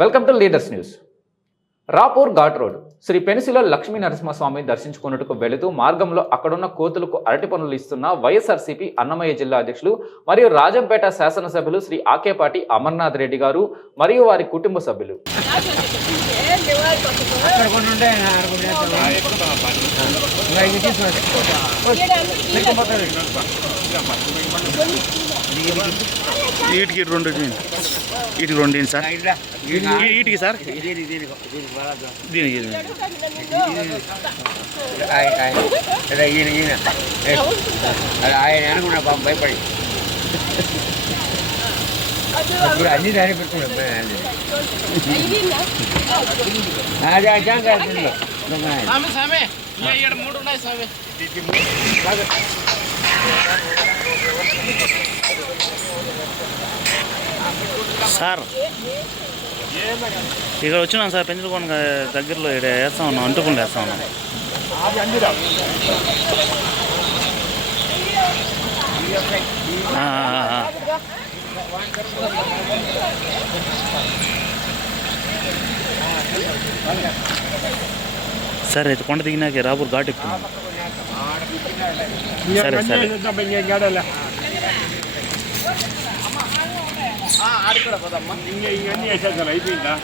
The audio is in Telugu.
Welcome to leaders news Rapur ghat road. Shri Penusila Lakshmi Narasimhaswamy దర్శించుకున్నట్టుకు వెళుతూ మార్గంలో అక్కడున్న కోతులకు అరటి పనులు ఇస్తున్న వైఎస్ఆర్సీపీ అన్నమయ్య జిల్లా అధ్యక్షులు మరియు రాజంపేట శాసనసభ్యులు శ్రీ ఆకేపాటి అమర్నాథ్ రెడ్డి గారు మరియు వారి కుటుంబ సభ్యులు. అక్కడ కొన్ని ఉంటాయి అనుకుంటే ఇది తీసుకోండి వీటికి రెండు ఇవ్వండి. వీటికి రెండు ఇవ్వండి సార్ ఇట్లా ఈ- వీటికి సార్ దీనికి దీనికి దీనికి బలాదు. దీనికి ఇది. ఆయన ఆయన అదే ఈయన ఈయన ఏ, అది ఆయన అనుకున్నా పాపం భయపడి ఇప్పుడు అన్ని దాని పెట్టుకున్నాం అదే జాంకాయ సార్. ఇక్కడ వచ్చినాం సార్ పెంచుకోండి దగ్గరలో ఇక్కడ వేస్తా ఉన్నాం అంటుకుండా వేస్తా ఉన్నాం. సార్ అయితే కొండ దిగినాక రాపూర్ ఘాట్ ఎక్కుతున్నాం. సరే సరే. ఇవన్నీ వేసేద్దాం అయిపోయిందా?